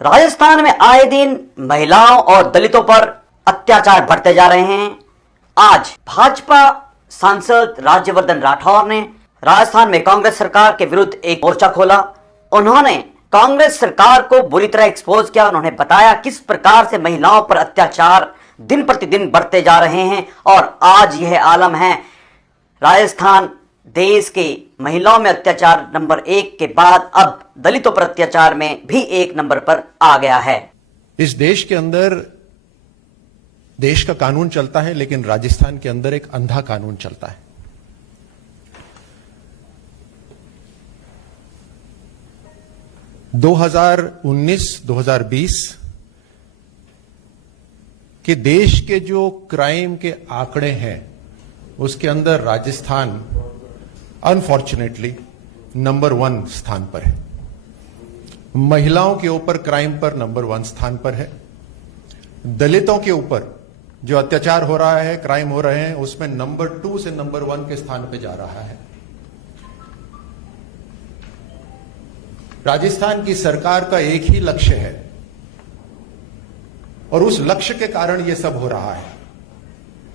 राजस्थान में आए दिन महिलाओं और दलितों पर अत्याचार बढ़ते जा रहे हैं। आज भाजपा सांसद राज्यवर्धन राठौर ने राजस्थान में कांग्रेस सरकार के विरुद्ध एक मोर्चा खोला। उन्होंने कांग्रेस सरकार को बुरी तरह एक्सपोज किया। उन्होंने बताया किस प्रकार से महिलाओं पर अत्याचार दिन प्रतिदिन बढ़ते जा रहे हैं और आज यह आलम है। राजस्थान देश के महिलाओं में अत्याचार नंबर 1 के बाद अब दलितों पर अत्याचार में भी 1 नंबर पर आ गया है। इस देश के अंदर देश का कानून चलता है, लेकिन राजस्थान के अंदर एक अंधा कानून चलता है। (2019, 2020) के देश के जो क्राइम के आंकड़े हैं उसके अंदर राजस्थान अनफॉर्चुनेटली नंबर 1 स्थान पर है। महिलाओं के ऊपर क्राइम पर नंबर 1 स्थान पर है। दलितों के ऊपर जो अत्याचार हो रहा है, क्राइम हो रहे हैं, उसमें नंबर 2 से नंबर 1 के स्थान पर जा रहा है। राजस्थान की सरकार का एक ही लक्ष्य है और उस लक्ष्य के कारण यह सब हो रहा है,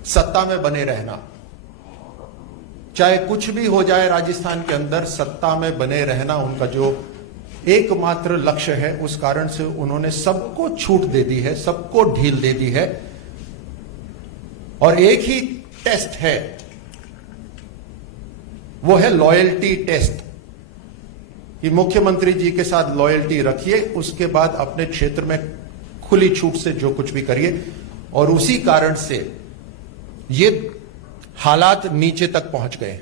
सत्ता में बने रहना। चाहे कुछ भी हो जाए, राजस्थान के अंदर सत्ता में बने रहना उनका जो एकमात्र लक्ष्य है। उस कारण से उन्होंने सबको छूट दे दी है, सबको ढील दे दी है और एक ही टेस्ट है, वो है लॉयल्टी टेस्ट कि मुख्यमंत्री जी के साथ लॉयल्टी रखिए, उसके बाद अपने क्षेत्र में खुली छूट से जो कुछ भी करिए। और उसी कारण से ये हालात नीचे तक पहुंच गए।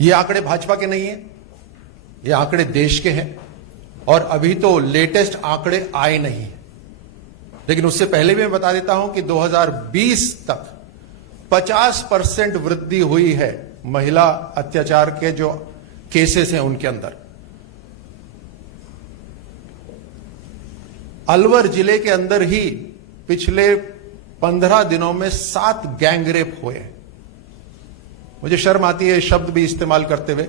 ये आंकड़े भाजपा के नहीं है, ये आंकड़े देश के हैं और अभी तो लेटेस्ट आंकड़े आए नहीं हैं। लेकिन उससे पहले भी मैं बता देता हूं कि 2020 तक 50% वृद्धि हुई है महिला अत्याचार के जो केसेस हैं उनके अंदर। अलवर जिले के अंदर ही पिछले 15 दिनों में 7 गैंगरेप हुए। मुझे शर्म आती है शब्द भी इस्तेमाल करते हुए,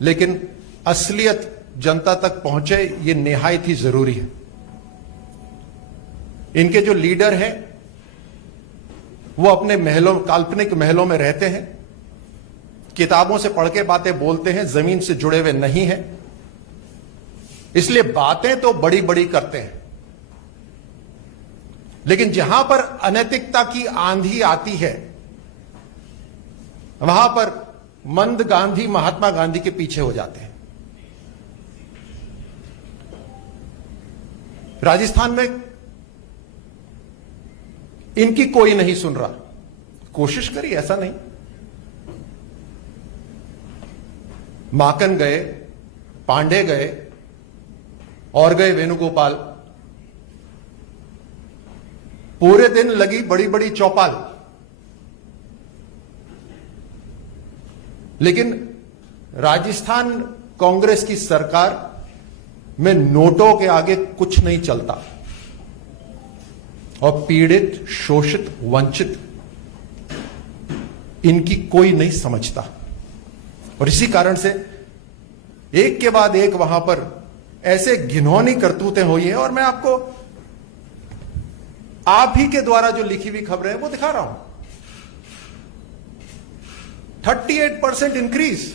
लेकिन असलियत जनता तक पहुंचे ये निहायत ही जरूरी है। इनके जो लीडर हैं वो अपने महलों, काल्पनिक महलों में रहते हैं, किताबों से पढ़ के बातें बोलते हैं, जमीन से जुड़े हुए नहीं हैं, इसलिए बातें तो बड़ी बड़ी करते हैं। लेकिन जहां पर अनैतिकता की आंधी आती है वहां पर मंद गांधी महात्मा गांधी के पीछे हो जाते हैं। राजस्थान में इनकी कोई नहीं सुन रहा। कोशिश करी, ऐसा नहीं। माकन गए, पांडे गए और गए वेणुगोपाल, पूरे दिन लगी बड़ी बड़ी चौपाल, लेकिन राजस्थान कांग्रेस की सरकार में नोटों के आगे कुछ नहीं चलता और पीड़ित, शोषित, वंचित इनकी कोई नहीं समझता। और इसी कारण से एक के बाद एक वहां पर ऐसे घिनौनी करतूतें हुई हैं। और मैं आपको आप ही के द्वारा जो लिखी हुई खबरें हैं वो दिखा रहा हूं। 38% increase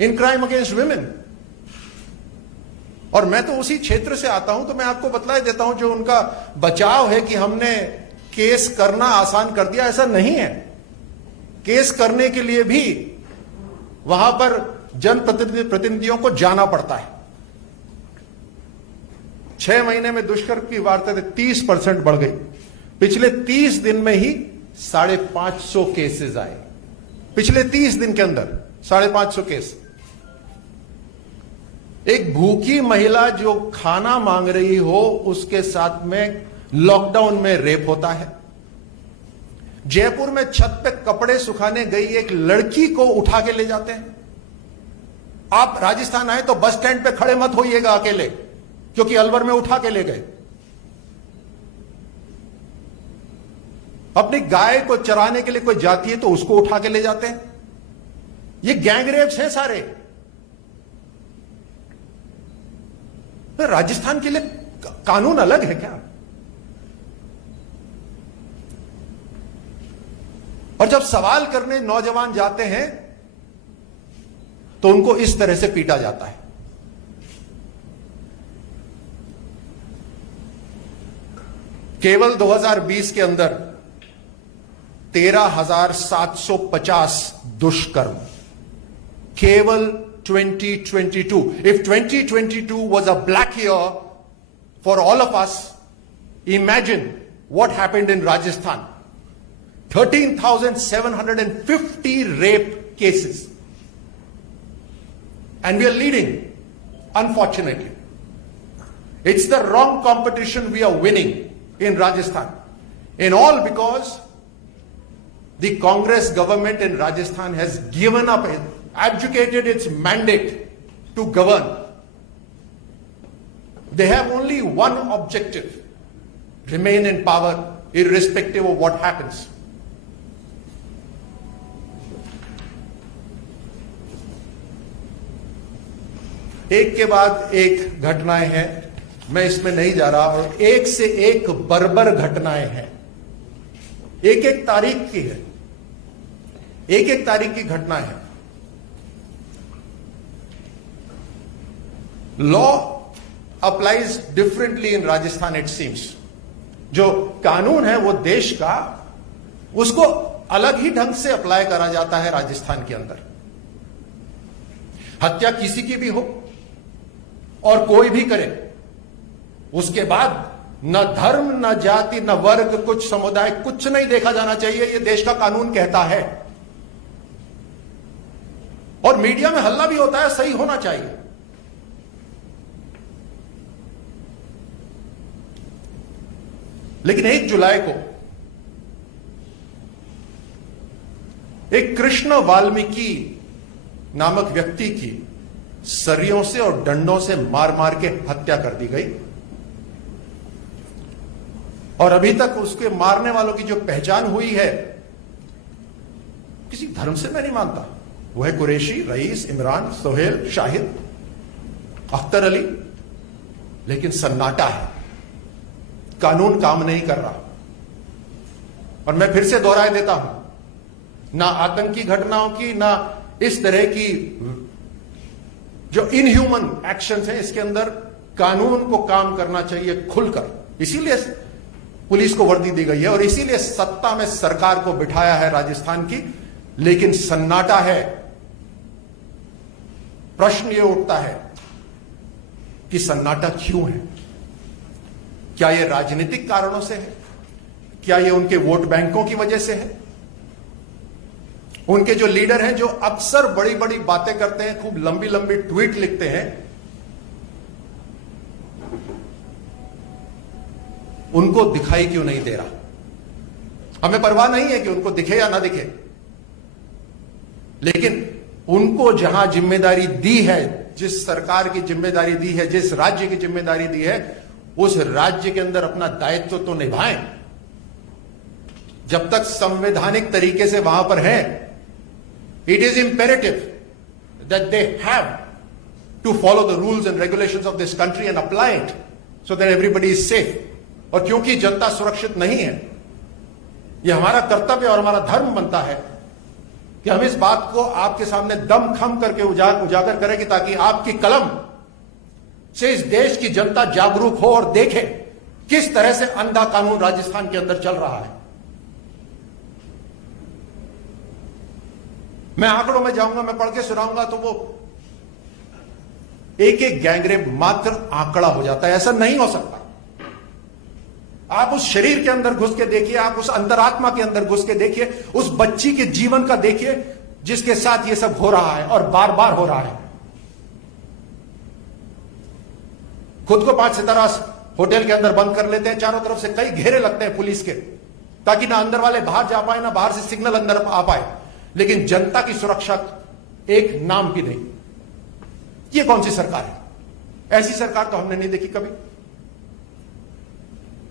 in crime against women. और मैं तो उसी क्षेत्र से आता हूं, तो मैं आपको बतला देता हूं, जो उनका बचाव है कि हमने केस करना आसान कर दिया, ऐसा नहीं है। केस करने के लिए भी वहां पर जनप्रतिनिधियों को जाना पड़ता है। 6 महीने में दुष्कर्म की वारदातें 30% बढ़ गई। पिछले 30 दिन में ही 550 केसेस आए। पिछले 30 दिन के अंदर 550 केस। एक भूखी महिला जो खाना मांग रही हो उसके साथ में लॉकडाउन में रेप होता है। जयपुर में छत पे कपड़े सुखाने गई एक लड़की को उठा के ले जाते हैं। आप राजस्थान आए तो बस स्टैंड पे खड़े मत होइएगा अकेले, क्योंकि अलवर में उठा के ले गए। अपनी गाय को चराने के लिए कोई जाती है तो उसको उठा के ले जाते हैं। ये गैंगरेप्स हैं सारे। राजस्थान के लिए कानून अलग है क्या? और जब सवाल करने नौजवान जाते हैं तो उनको इस तरह से पीटा जाता है। केवल 2020 के अंदर 13,750 दुष्कर्म, केवल 2022. If 2022 was a black year for all of us, imagine what happened in Rajasthan. 13,750 rape cases. And we are leading, unfortunately. It's the wrong competition we are winning in Rajasthan. And all because the Congress government in Rajasthan has given up, abdicated its mandate to govern. They have only one objective: remain in power irrespective of what happens. एक के बाद एक घटनाएं हैं, मैं इसमें नहीं जा रहा, और एक से एक बर्बर घटनाएं हैं, एक एक तारीख की है, एक एक तारीख की घटनाएं हैं। Law applies differently in Rajasthan it seems. जो कानून है वो देश का, उसको अलग ही ढंग से अप्लाई करा जाता है राजस्थान के अंदर। हत्या किसी की भी हो और कोई भी करे, उसके बाद न धर्म, न जाति, न वर्ग, कुछ समुदाय, कुछ नहीं देखा जाना चाहिए। यह देश का कानून कहता है। और मीडिया में हल्ला भी होता है, सही होना चाहिए। लेकिन 1 जुलाई को एक कृष्ण वाल्मीकि नामक व्यक्ति की सरियों से और डंडों से मार मार के हत्या कर दी गई, और अभी तक उसके मारने वालों की जो पहचान हुई है, किसी धर्म से मैं नहीं मानता, वो है कुरैशी, रईस, इमरान, सोहेल, शाहिद, अख्तर अली। लेकिन सन्नाटा है, कानून काम नहीं कर रहा। और मैं फिर से दोहराए देता हूं, ना आतंकी घटनाओं की, ना इस तरह की जो इनह्यूमन एक्शंस हैं, इसके अंदर कानून को काम करना चाहिए खुलकर। इसीलिए पुलिस को वर्दी दी गई है और इसीलिए सत्ता में सरकार को बिठाया है राजस्थान की। लेकिन सन्नाटा है। प्रश्न यह उठता है कि सन्नाटा क्यों है? क्या यह राजनीतिक कारणों से है? क्या यह उनके वोट बैंकों की वजह से है? उनके जो लीडर हैं, जो अक्सर बड़ी बड़ी बातें करते हैं, खूब लंबी लंबी ट्वीट लिखते हैं, उनको दिखाई क्यों नहीं दे रहा? हमें परवाह नहीं है कि उनको दिखे या ना दिखे, लेकिन उनको जहां जिम्मेदारी दी है, जिस सरकार की जिम्मेदारी दी है, जिस राज्य की जिम्मेदारी दी है, उस राज्य के अंदर अपना दायित्व तो निभाएं। जब तक संवैधानिक तरीके से वहां पर हैं, it is imperative that they have to follow the rules and regulations of this country and apply it so that everybody is safe. और क्योंकि जनता सुरक्षित नहीं है, यह हमारा कर्तव्य और हमारा धर्म बनता है कि हम इस बात को आपके सामने दम खम करके उजागर करेंगे, ताकि आपकी कलम से इस देश की जनता जागरूक हो और देखे किस तरह से अंधा कानून राजस्थान के अंदर चल रहा है। मैं आंकड़ों में जाऊंगा, मैं पढ़ के सुनाऊंगा तो वो एक एक गैंगरेप मात्र आंकड़ा हो जाता है। ऐसा नहीं हो सकता। आप उस शरीर के अंदर घुस के देखिए, आप उस अंतरात्मा के अंदर घुस के देखिए, उस बच्ची के जीवन का देखिए जिसके साथ ये सब हो रहा है और बार बार हो रहा है। खुद को 5 सितारा होटल के अंदर बंद कर लेते हैं, चारों तरफ से कई घेरे लगते हैं पुलिस के, ताकि ना अंदर वाले बाहर जा पाए, ना बाहर से सिग्नल अंदर आ पाए। लेकिन जनता की सुरक्षा एक नाम की नहीं। ये कौन सी सरकार है? ऐसी सरकार तो हमने नहीं देखी कभी।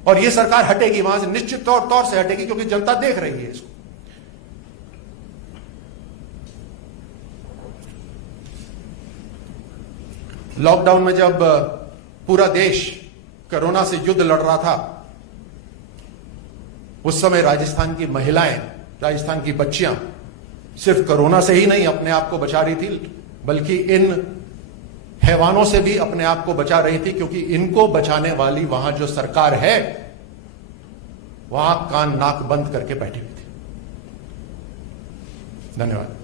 और ये सरकार हटेगी वहां से, निश्चित तौर से हटेगी, क्योंकि जनता देख रही है इसको। लॉकडाउन में जब पूरा देश कोरोना से युद्ध लड़ रहा था, उस समय राजस्थान की महिलाएं, राजस्थान की बच्चियां सिर्फ कोरोना से ही नहीं अपने आप को बचा रही थी, बल्कि इन हैवानों से भी अपने आप को बचा रही थी, क्योंकि इनको बचाने वाली वहां जो सरकार है वहां कान नाक बंद करके बैठी हुई थी। धन्यवाद।